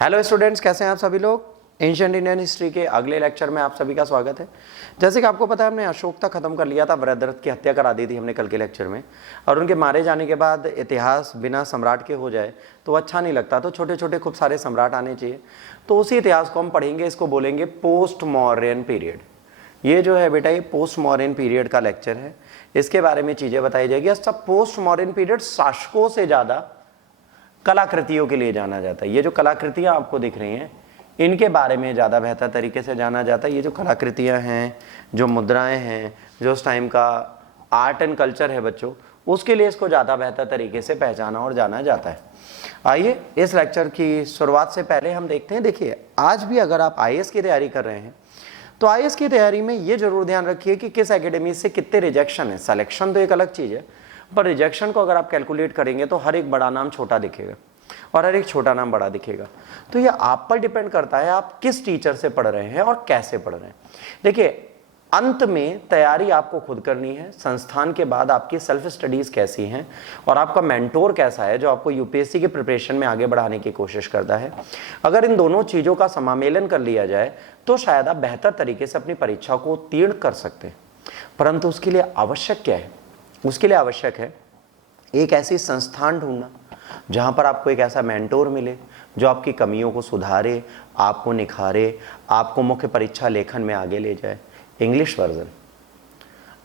Hello students, कैसे हैं आप सभी लोग। एंशिएंट इंडियन हिस्ट्री के अगले लेक्चर में आप सभी का स्वागत है। जैसे कि आपको पता है, हमने अशोक तक खत्म कर लिया था, वृद्धरथ की हत्या करा दी थी हमने कल के लेक्चर में। और उनके मारे जाने के बाद इतिहास बिना सम्राट के हो जाए तो अच्छा नहीं लगता, तो छोटे छोटे खूब सारे सम्राट आने चाहिए। तो उसी इतिहास को हम पढ़ेंगे, इसको बोलेंगे पोस्ट मॉडर्न पीरियड। ये जो है बेटा, ये पोस्ट मॉडर्न पीरियड का लेक्चर है। इसके बारे में चीजें बताई जाएगी। अच्छा, पोस्ट मॉडर्न पीरियड शासकों से ज्यादा कलाकृतियों के लिए जाना जाता है। ये जो कलाकृतियां आपको दिख रही हैं, इनके बारे में ज़्यादा बेहतर तरीके से जाना जाता है। ये जो कलाकृतियां हैं, जो मुद्राएं हैं, जो उस टाइम का आर्ट एंड कल्चर है बच्चों, उसके लिए इसको ज़्यादा बेहतर तरीके से पहचाना और जाना जाता है। आइए इस लेक्चर की शुरुआत से पहले हम देखते हैं। देखिए, आज भी अगर आप आईएएस की तैयारी कर रहे हैं तो आईएएस की तैयारी में ये जरूर ध्यान रखिए कि किस एकेडमी से कितने रिजेक्शन है। सिलेक्शन तो एक अलग चीज़ है, पर रिजेक्शन को अगर आप कैलकुलेट करेंगे तो हर एक बड़ा नाम छोटा दिखेगा और हर एक छोटा नाम बड़ा दिखेगा। तो ये आप पर डिपेंड करता है आप किस टीचर से पढ़ रहे हैं और कैसे पढ़ रहे हैं। देखिए, अंत में तैयारी आपको खुद करनी है। संस्थान के बाद आपकी सेल्फ स्टडीज कैसी हैं और आपका मेंटोर कैसा है जो आपको यूपीएससी के प्रिपरेशन में आगे बढ़ाने की कोशिश करता है। अगर इन दोनों चीज़ों का समामेलन कर लिया जाए तो शायद आप बेहतर तरीके से अपनी परीक्षा को उत्तीर्ण कर सकते हैं। परंतु उसके लिए आवश्यक क्या है? उसके लिए आवश्यक है एक ऐसी संस्थान ढूंढना जहां पर आपको एक ऐसा मेंटोर मिले जो आपकी कमियों को सुधारे, आपको निखारे, आपको मुख्य परीक्षा लेखन में आगे ले जाए। इंग्लिश वर्जन,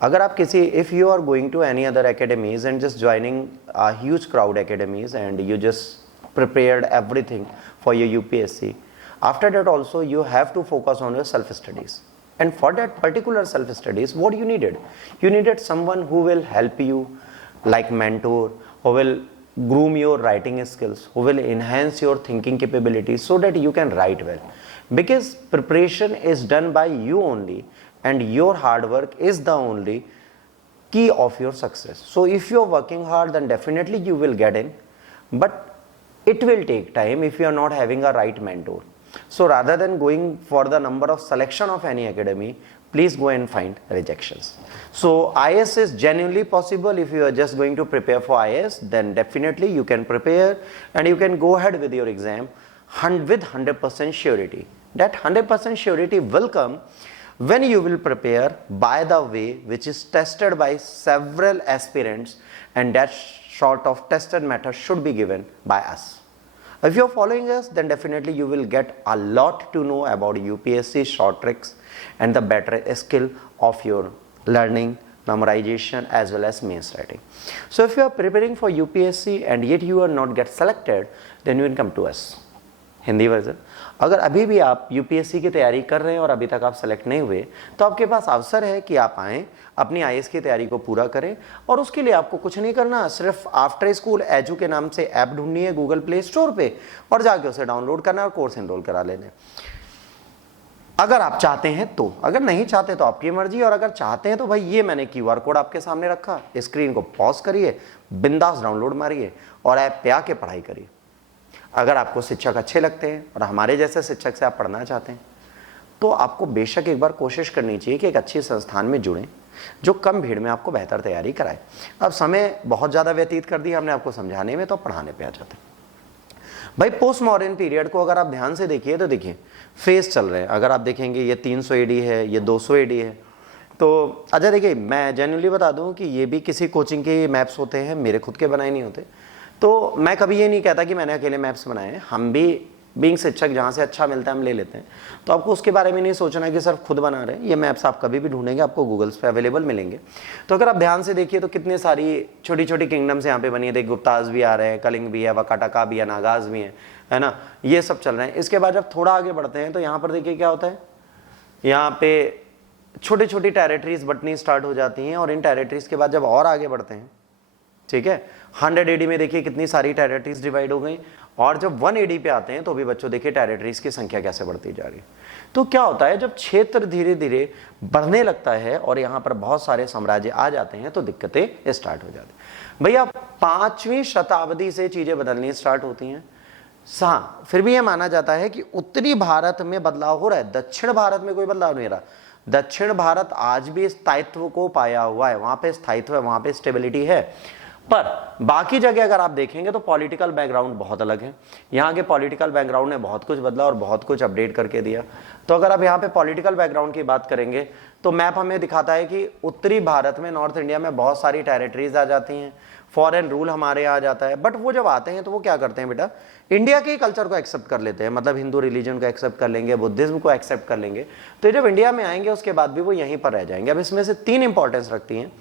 अगर आप किसी if you are going to any other academies and just joining a huge crowd academies and you just prepared everything for your UPSC, after that also you have to focus on your self studies. And for that particular self studies, what you needed? You needed someone who will help you, like mentor, who will groom your writing skills, who will enhance your thinking capabilities so that you can write well. Because preparation is done by you only, and your hard work is the only key of your success. So if you are working hard, then definitely you will get in, but it will take time if you are not having a right mentor. So rather than going for the number of selection of any academy, please go and find rejections. So IAS is genuinely possible. If you are just going to prepare for IAS, then definitely you can prepare and you can go ahead with your exam with 100% surety. That 100% surety will come when you will prepare by the way which is tested by several aspirants, and that sort of tested method should be given by us. If you are following us, then definitely you will get a lot to know about UPSC short tricks and the better skill of your learning, memorization as well as mains writing. So if you are preparing for UPSC and yet you are not get selected, then you can come to us. Hindi version, अगर अभी भी आप UPSC की तैयारी कर रहे हैं और अभी तक आप सेलेक्ट नहीं हुए, तो आपके पास अवसर है कि आप आएँ, अपनी आईएएस की तैयारी को पूरा करें। और उसके लिए आपको कुछ नहीं करना, सिर्फ आफ्टर स्कूल एजू के नाम से ऐप ढूंढनी है गूगल प्ले स्टोर पे और जाके उसे डाउनलोड करना और कोर्स एनरोल करा लेना। अगर आप चाहते हैं तो, अगर नहीं चाहते तो आपकी मर्जी, और अगर चाहते हैं तो भाई ये मैंने क्यूआर कोड आपके सामने रखा, स्क्रीन को पॉज करिए, बिंदास डाउनलोड मारिए और ऐप पे आके पढ़ाई करिए। अगर आपको शिक्षक अच्छे लगते हैं और हमारे जैसे शिक्षक से आप पढ़ना चाहते हैं तो आपको बेशक एक बार कोशिश करनी चाहिए कि एक अच्छी संस्थान में जुड़ें जो कम भीड़ में आपको बेहतर तैयारी कराए। अब समय बहुत ज़्यादा व्यतीत कर दिया हमने आपको समझाने में, तो पढ़ाने पे आ जाते हैं। भाई पोस्ट मॉडर्न पीरियड को अगर आप ध्यान से देखिए तो देखिए फेज चल रहे हैं। अगर आप देखेंगे ये 300 AD है, ये 200 AD है। तो अच्छा देखिए, मैं जेन्युइनली बता दूं कि ये भी किसी कोचिंग के मैप्स होते हैं, मेरे खुद के बनाए नहीं होते। तो मैं कभी ये नहीं कहता कि मैंने अकेले मैप्स बनाए हैं। हम भी बीइंग शिक्षक जहाँ से अच्छा मिलता है हम ले लेते हैं। तो आपको उसके बारे में नहीं सोचना कि सिर्फ खुद बना रहे हैं। ये मैप्स आप कभी भी ढूंढेंगे आपको गूगल्स पे अवेलेबल मिलेंगे। तो अगर आप ध्यान से देखिए तो कितने सारी छोटी छोटी किंगडम्स यहाँ पे बनी है। देखिए, गुप्ताज भी आ रहे हैं, कलिंग भी है, वकाटका भी है, नागाज भी है ना, ये सब चल रहे हैं। इसके बाद जब थोड़ा आगे बढ़ते हैं तो यहाँ पर देखिए क्या होता है, यहाँ पे छोटी छोटी टेरिटरीज बटनी स्टार्ट हो जाती हैं। और इन टेरिटरीज के बाद जब और आगे बढ़ते हैं, ठीक है, 100 AD में देखिए कितनी सारी टेरिटरीज डिवाइड हो गई। और जब 1 AD पे आते हैं तो भी बच्चों देखिए टेरिटरीज की संख्या कैसे बढ़ती जा रही है। तो क्या होता है, जब क्षेत्र धीरे धीरे बढ़ने लगता है और यहाँ पर बहुत सारे साम्राज्य आ जाते हैं तो दिक्कतें स्टार्ट हो जाती हैं। भैया 5वीं शताब्दी से चीजें बदलनी स्टार्ट होती हैं। हाँ, फिर भी यह माना जाता है कि उत्तरी भारत में बदलाव हो रहा है, दक्षिण भारत में कोई बदलाव नहीं रहा। दक्षिण भारत आज भी स्थायित्व को पाया हुआ है, वहां पे स्थायित्व है, वहां पे स्टेबिलिटी है। पर बाकी जगह अगर आप देखेंगे तो पॉलिटिकल बैकग्राउंड बहुत अलग है। यहाँ के पॉलिटिकल बैकग्राउंड ने बहुत कुछ बदला और बहुत कुछ अपडेट करके दिया। तो अगर आप यहाँ पे पॉलिटिकल बैकग्राउंड की बात करेंगे तो मैप हमें दिखाता है कि उत्तरी भारत में, नॉर्थ इंडिया में बहुत सारी टेरिटरीज आ जाती हैं, फॉरेन रूल हमारे यहाँ आ जाता है। बट वो जब आते हैं तो वो क्या करते हैं बेटा, इंडिया के कल्चर को एक्सेप्ट कर लेते हैं, मतलब हिंदू रिलीजन को एक्सेप्ट कर लेंगे, बुद्धिज्म को एक्सेप्ट कर लेंगे। तो जब इंडिया में आएंगे उसके बाद भी वो यहीं पर रह जाएंगे। अब इसमें से 3 इंपॉर्टेंस रखती हैं।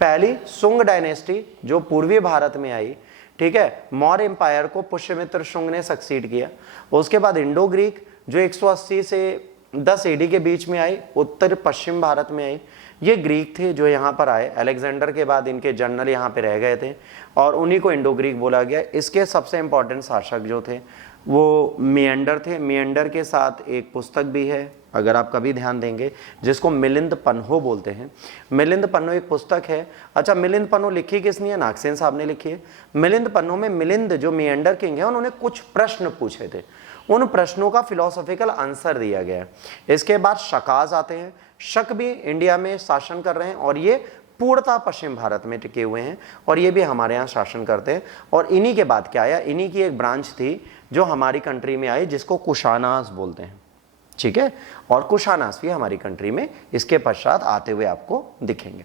पहली, सुंग डायनेस्टी जो पूर्वी भारत में आई, ठीक है, मौर्य एम्पायर को पुष्यमित्र शुंग ने सक्सीड किया। उसके बाद इंडो ग्रीक जो 180 से 10 एडी के बीच में आई, उत्तर पश्चिम भारत में आई। ये ग्रीक थे जो यहाँ पर आए, अलेक्जेंडर के बाद इनके जनरल यहाँ पे रह गए थे और उन्हीं को इंडो ग्रीक बोला गया। इसके सबसे इंपॉर्टेंट शासक जो थे वो मियंडर थे। मियंडर के साथ एक पुस्तक भी है, अगर आप कभी ध्यान देंगे, जिसको मिलिंद पन्हो बोलते हैं। मिलिंद पन्हो एक पुस्तक है। अच्छा, मिलिंद पन्हो लिखी किसने है? नागसेन साहब ने लिखी है। मिलिंद पन्हो में मिलिंद जो मियंडर किंग है उन्होंने कुछ प्रश्न पूछे थे, उन प्रश्नों का फिलोसॉफिकल आंसर दिया गया है। इसके बाद शकाज आते हैं। शक भी इंडिया में शासन कर रहे हैं और ये पूर्णतः पश्चिम भारत में टिके हुए हैं और ये भी हमारे यहाँ शासन करते हैं। और इन्हीं के बाद क्या आया, इन्हीं की एक ब्रांच थी जो हमारी कंट्री में आई जिसको कुशानास बोलते हैं, ठीक है। और कुशानास भी हमारी कंट्री में इसके पश्चात आते हुए आपको दिखेंगे।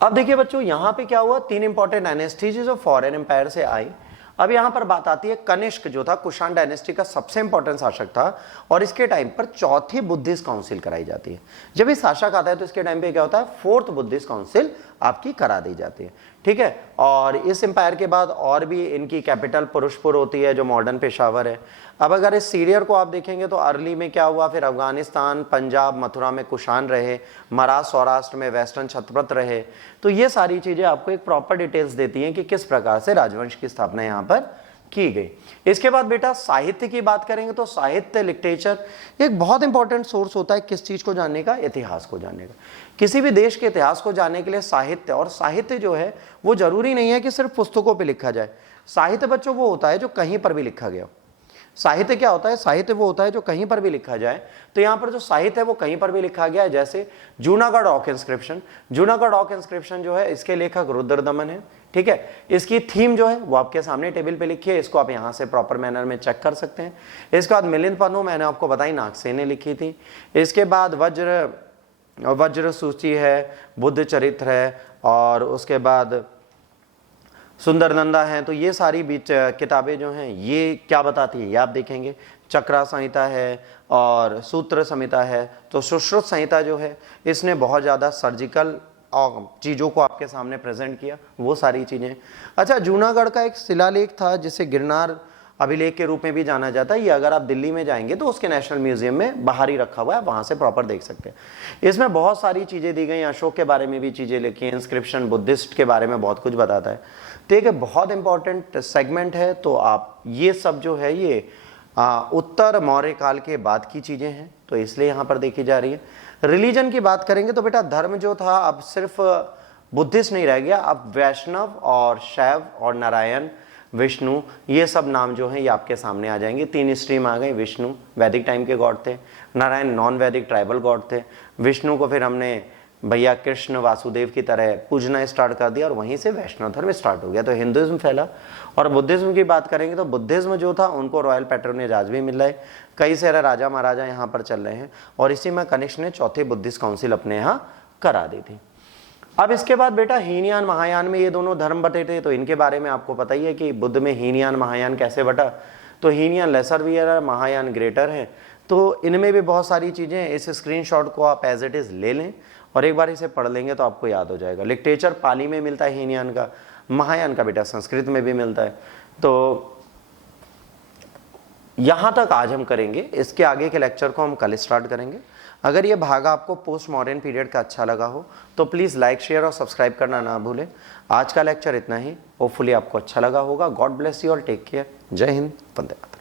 अब देखिए बच्चों, यहां पे क्या हुआ, 3 इंपॉर्टेंट डायनेस्टीज जो फॉरेन एम्पायर से आई। अब यहां पर बात आती है, कनिष्क जो था कुषाण डायनेस्टी का सबसे इंपॉर्टेंट शासक था और इसके टाइम पर चौथी बुद्धिस्ट काउंसिल कराई जाती है। जब ये शासक आता है तो इसके टाइम पे क्या होता है, 4th बुद्धिस्ट काउंसिल आपकी करा दी जाती है, ठीक है। और इस एम्पायर के बाद और भी इनकी कैपिटल पुरुषपुर होती है जो मॉडर्न पेशावर है। अब अगर इस सीरियर को आप देखेंगे तो अर्ली में क्या हुआ, फिर अफगानिस्तान, पंजाब, मथुरा में कुषाण रहे, मराठ सौराष्ट्र में वेस्टर्न छत्रपत रहे। तो ये सारी चीजें आपको एक प्रॉपर डिटेल्स देती हैं कि किस प्रकार से राजवंश की स्थापना यहाँ पर की गई। इसके बाद बेटा साहित्य की बात करेंगे तो साहित्य, लिटरेचर एक बहुत इंपॉर्टेंट सोर्स होता है किस चीज को जानने का, इतिहास को जानने का। किसी भी देश के इतिहास को जानने के लिए साहित्य, और साहित्य जो है वो जरूरी नहीं है कि सिर्फ पुस्तकों पे लिखा जाए। साहित्य बच्चों वो होता है जो कहीं पर भी लिखा गया। साहित्य क्या होता है, साहित्य वो होता है जो कहीं पर भी लिखा जाए। तो यहाँ पर जो साहित्य है वो कहीं पर भी लिखा गया है, जैसे Junagadh rock inscription. Junagadh rock inscription जो है इसके लेखक रुद्रदमन है, ठीक है। इसकी थीम जो है वो आपके सामने टेबल पे लिखी है, इसको आप यहाँ से प्रॉपर मैनर में चेक कर सकते हैं। इसके बाद मिलिंद पन्हो मैंने आपको बताई, नागसेन ने लिखी थी। इसके बाद वज्र सूची है, बुद्ध चरित्र है, और उसके बाद सुंदर नंदा है। तो ये सारी बीच किताबें जो हैं ये क्या बताती है ये आप देखेंगे। चक्रा संहिता है और सूत्र संहिता है। तो सुश्रुत संहिता जो है इसने बहुत ज़्यादा सर्जिकल चीज़ों को आपके सामने प्रेजेंट किया, वो सारी चीज़ें। अच्छा, जूनागढ़ का एक शिलालेख था जिसे गिरनार अभिलेख के रूप में भी जाना जाता है। ये अगर आप दिल्ली में जाएंगे तो उसके नेशनल म्यूजियम में बाहर ही रखा हुआ है, वहाँ से प्रॉपर देख सकते हैं। इसमें बहुत सारी चीज़ें दी गई, अशोक के बारे में भी चीज़ें लिखी हैं, इंस्क्रिप्शन बुद्धिस्ट के बारे में बहुत कुछ बताता है। तो एक बहुत इंपॉर्टेंट सेगमेंट है। तो आप ये सब जो है ये उत्तर मौर्य काल के बाद की चीज़ें हैं, तो इसलिए यहाँ पर देखी जा रही है। रिलीजन की बात करेंगे तो बेटा धर्म जो था अब सिर्फ बुद्धिस्ट नहीं रह गया, अब वैष्णव और शैव और नारायण, विष्णु, ये सब नाम जो हैं ये आपके सामने आ जाएंगे। 3 स्ट्रीम आ गई। विष्णु वैदिक टाइम के गॉड थे, नारायण नॉन वैदिक ट्राइबल गॉड थे, विष्णु को फिर हमने भैया कृष्ण वासुदेव की तरह पूजना स्टार्ट कर दिया और वहीं से वैष्णव धर्म स्टार्ट हो गया। तो हिंदुइज्म फैला। और बुद्धिज्म की बात करेंगे तो बुद्धिज्म जो था उनको रॉयल पैट्रोनेज आज भी मिल रहा है, कई सारे राजा महाराजा यहाँ पर चल रहे हैं, और इसी में कनिष्क ने चौथे बुद्धिस्ट काउंसिल अपने यहाँ करा दी थी। अब इसके बाद बेटा हीनयान महायान में ये दोनों धर्म बटे थे। तो इनके बारे में आपको पता ही है कि बुद्ध में हीनयान महायान कैसे बटा। तो हीनयान लेसर वियर है, महायान ग्रेटर है। तो इनमें भी बहुत सारी चीज़ें, इस स्क्रीनशॉट को आप एज इट इज़ ले लें और एक बार इसे पढ़ लेंगे तो आपको याद हो जाएगा। लिटरेचर पाली में मिलता है हीनयान का, महायान का बेटा संस्कृत में भी मिलता है। तो यहाँ तक आज हम करेंगे, इसके आगे के लेक्चर को हम कल स्टार्ट करेंगे। अगर ये भाग आपको पोस्ट मॉडर्न पीरियड का अच्छा लगा हो तो प्लीज़ लाइक, शेयर और सब्सक्राइब करना ना भूलें। आज का लेक्चर इतना ही, होपफुली आपको अच्छा लगा होगा। God bless you all, take care, जय हिंद, वंदे मातरम।